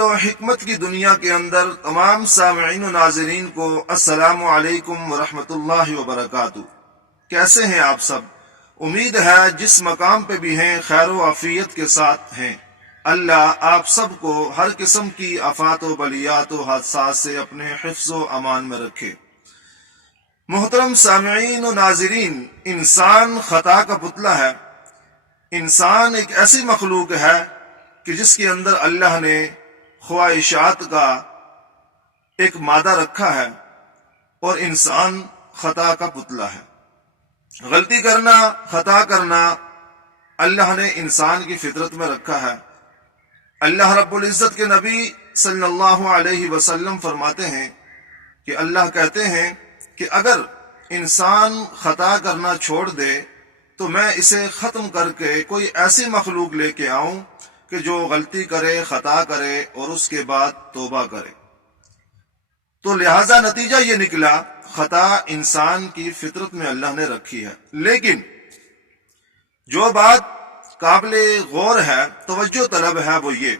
و حکمت کی دنیا کے اندر تمام سامعین و ناظرین کو السلام علیکم ورحمۃ اللہ وبرکاتہ۔ کیسے ہیں آپ سب؟ امید ہے جس مقام پہ بھی ہیں خیر و عافیت کے ساتھ ہیں۔ اللہ آپ سب کو ہر قسم کی آفات و بلیات و حادثات سے اپنے حفظ و امان میں رکھے۔ محترم سامعین و ناظرین، انسان خطا کا پتلا ہے۔ انسان ایک ایسی مخلوق ہے کہ جس کے اندر اللہ نے خواہشات کا ایک مادہ رکھا ہے، اور انسان خطا کا پتلا ہے۔ غلطی کرنا، خطا کرنا اللہ نے انسان کی فطرت میں رکھا ہے۔ اللہ رب العزت کے نبی صلی اللہ علیہ وسلم فرماتے ہیں کہ اللہ کہتے ہیں کہ اگر انسان خطا کرنا چھوڑ دے تو میں اسے ختم کر کے کوئی ایسی مخلوق لے کے آؤں کہ جو غلطی کرے، خطا کرے اور اس کے بعد توبہ کرے۔ تو لہذا نتیجہ یہ نکلا، خطا انسان کی فطرت میں اللہ نے رکھی ہے۔ لیکن جو بات قابل غور ہے، توجہ طلب ہے، وہ یہ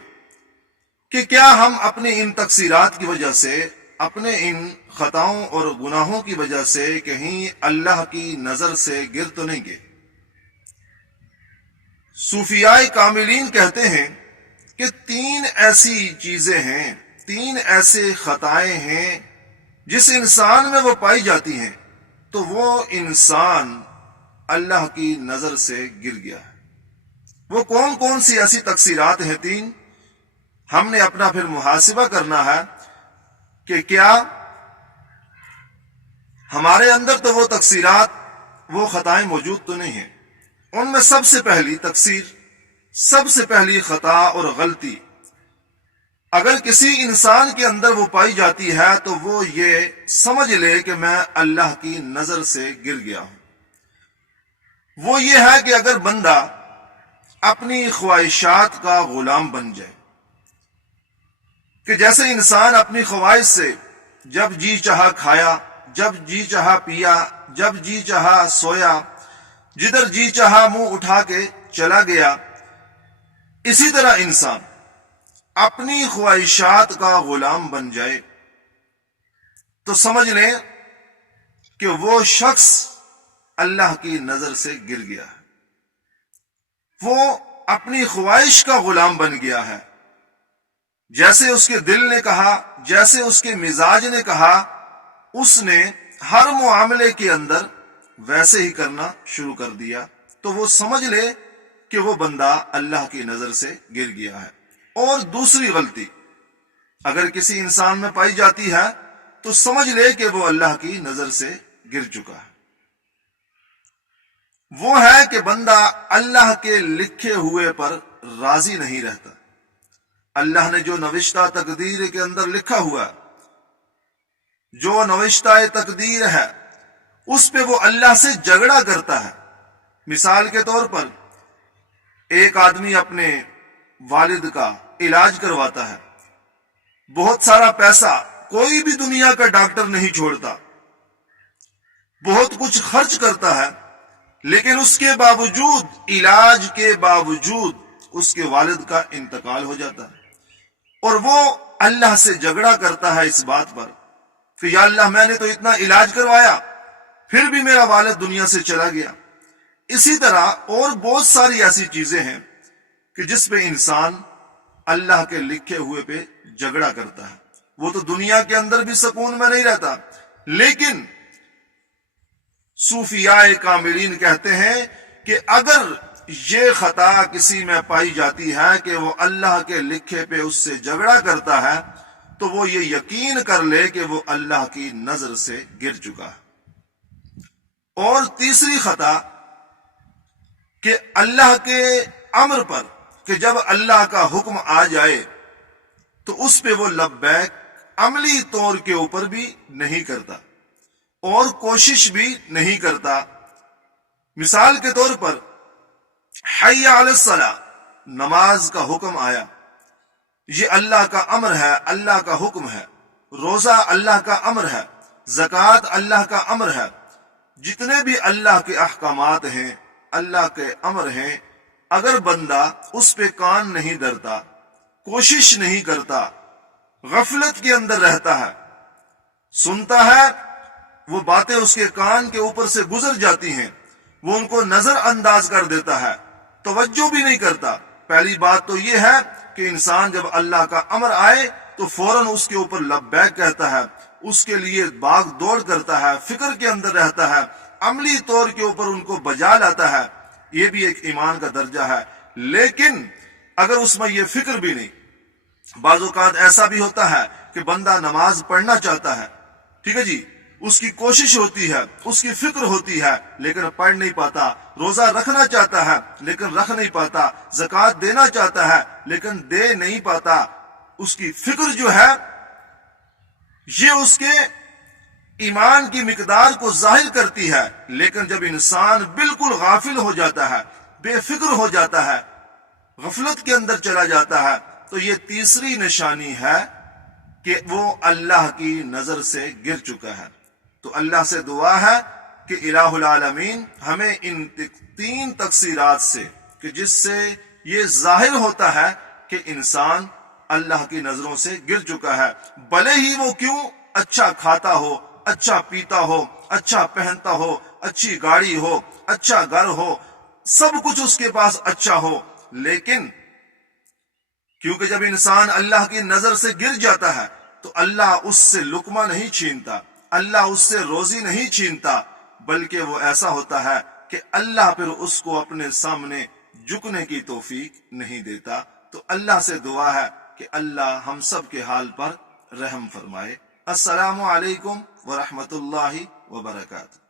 کہ کیا ہم اپنی ان تقصیرات کی وجہ سے، اپنے ان خطاؤں اور گناہوں کی وجہ سے کہیں اللہ کی نظر سے گر تو نہیں گئے؟ صوفیاء کاملین کہتے ہیں کہ تین ایسی چیزیں ہیں، تین ایسے خطائیں ہیں جس انسان میں وہ پائی جاتی ہیں تو وہ انسان اللہ کی نظر سے گر گیا ہے۔ وہ کون کون سی ایسی تقصیرات ہیں؟ تین۔ ہم نے اپنا پھر محاسبہ کرنا ہے کہ کیا ہمارے اندر تو وہ تقصیرات، وہ خطائیں موجود تو نہیں ہیں۔ ان میں سب سے پہلی تقصیر، سب سے پہلی خطا اور غلطی اگر کسی انسان کے اندر وہ پائی جاتی ہے تو وہ یہ سمجھ لے کہ میں اللہ کی نظر سے گر گیا ہوں۔ وہ یہ ہے کہ اگر بندہ اپنی خواہشات کا غلام بن جائے، کہ جیسے انسان اپنی خواہش سے جب جی چاہا کھایا، جب جی چاہا پیا، جب جی چاہا سویا، جدھر جی چاہا منہ اٹھا کے چلا گیا، اسی طرح انسان اپنی خواہشات کا غلام بن جائے تو سمجھ لیں کہ وہ شخص اللہ کی نظر سے گر گیا ہے۔ وہ اپنی خواہش کا غلام بن گیا ہے۔ جیسے اس کے دل نے کہا، جیسے اس کے مزاج نے کہا، اس نے ہر معاملے کے اندر ویسے ہی کرنا شروع کر دیا، تو وہ سمجھ لے کہ وہ بندہ اللہ کی نظر سے گر گیا ہے۔ اور دوسری غلطی اگر کسی انسان میں پائی جاتی ہے تو سمجھ لے کہ وہ اللہ کی نظر سے گر چکا ہے۔ وہ ہے کہ بندہ اللہ کے لکھے ہوئے پر راضی نہیں رہتا۔ اللہ نے جو نوشتہ تقدیر کے اندر لکھا ہوا، جو نوشتہ تقدیر ہے، اس پہ وہ اللہ سے جھگڑا کرتا ہے۔ مثال کے طور پر ایک آدمی اپنے والد کا علاج کرواتا ہے، بہت سارا پیسہ، کوئی بھی دنیا کا ڈاکٹر نہیں چھوڑتا، بہت کچھ خرچ کرتا ہے، لیکن اس کے باوجود، علاج کے باوجود اس کے والد کا انتقال ہو جاتا ہے، اور وہ اللہ سے جھگڑا کرتا ہے اس بات پر کہ یا اللہ، میں نے تو اتنا علاج کروایا، پھر بھی میرا والد دنیا سے چلا گیا۔ اسی طرح اور بہت ساری ایسی چیزیں ہیں کہ جس پہ انسان اللہ کے لکھے ہوئے پہ جھگڑا کرتا ہے۔ وہ تو دنیا کے اندر بھی سکون میں نہیں رہتا۔ لیکن صوفیاء کاملین کہتے ہیں کہ اگر یہ خطا کسی میں پائی جاتی ہے کہ وہ اللہ کے لکھے پہ اس سے جھگڑا کرتا ہے تو وہ یہ یقین کر لے کہ وہ اللہ کی نظر سے گر چکا ہے۔ اور تیسری خطا کہ اللہ کے امر پر، کہ جب اللہ کا حکم آ جائے تو اس پہ وہ لبیک عملی طور کے اوپر بھی نہیں کرتا اور کوشش بھی نہیں کرتا۔ مثال کے طور پر حی علی الصلاۃ، نماز کا حکم آیا، یہ اللہ کا امر ہے، اللہ کا حکم ہے۔ روزہ اللہ کا امر ہے، زکوٰۃ اللہ کا امر ہے۔ جتنے بھی اللہ کے احکامات ہیں، اللہ کے امر ہیں، اگر بندہ اس پہ کان نہیں دھرتا، کوشش نہیں کرتا، غفلت کے اندر رہتا ہے، سنتا ہے، وہ باتیں اس کے کان کے اوپر سے گزر جاتی ہیں، وہ ان کو نظر انداز کر دیتا ہے، توجہ بھی نہیں کرتا۔ پہلی بات تو یہ ہے کہ انسان جب اللہ کا امر آئے تو فوراً اس کے اوپر لبیک کہتا ہے، اس کے لیے باغ دوڑ کرتا ہے، فکر کے اندر رہتا ہے، عملی طور کے اوپر ان کو بجا لاتا ہے۔ یہ بھی ایک ایمان کا درجہ ہے۔ لیکن اگر اس میں یہ فکر بھی نہیں، بعض اوقات ایسا بھی ہوتا ہے کہ بندہ نماز پڑھنا چاہتا ہے، ٹھیک ہے جی، اس کی کوشش ہوتی ہے، اس کی فکر ہوتی ہے، لیکن پڑھ نہیں پاتا، روزہ رکھنا چاہتا ہے لیکن رکھ نہیں پاتا، زکوٰۃ دینا چاہتا ہے لیکن دے نہیں پاتا۔ اس کی فکر جو ہے یہ اس کے ایمان کی مقدار کو ظاہر کرتی ہے، لیکن جب انسان بالکل غافل ہو جاتا ہے، بے فکر ہو جاتا ہے، غفلت کے اندر چلا جاتا ہے، تو یہ تیسری نشانی ہے کہ وہ اللہ کی نظر سے گر چکا ہے۔ تو اللہ سے دعا ہے کہ الہ العالمین ہمیں ان 3 تقصیرات سے، کہ جس سے یہ ظاہر ہوتا ہے کہ انسان اللہ کی نظروں سے گر چکا ہے، بھلے ہی وہ کیوں اچھا کھاتا ہو، اچھا پیتا ہو، اچھا پہنتا ہو، اچھی گاڑی ہو، اچھا گھر ہو، سب کچھ اس کے پاس اچھا ہو، لیکن کیونکہ جب انسان اللہ کی نظر سے گر جاتا ہے تو اللہ اس سے لقمہ نہیں چھینتا، اللہ اس سے روزی نہیں چھینتا، بلکہ وہ ایسا ہوتا ہے کہ اللہ پھر اس کو اپنے سامنے جھکنے کی توفیق نہیں دیتا۔ تو اللہ سے دعا ہے کہ اللہ ہم سب کے حال پر رحم فرمائے۔ السلام علیکم ورحمۃ اللہ وبرکاتہ۔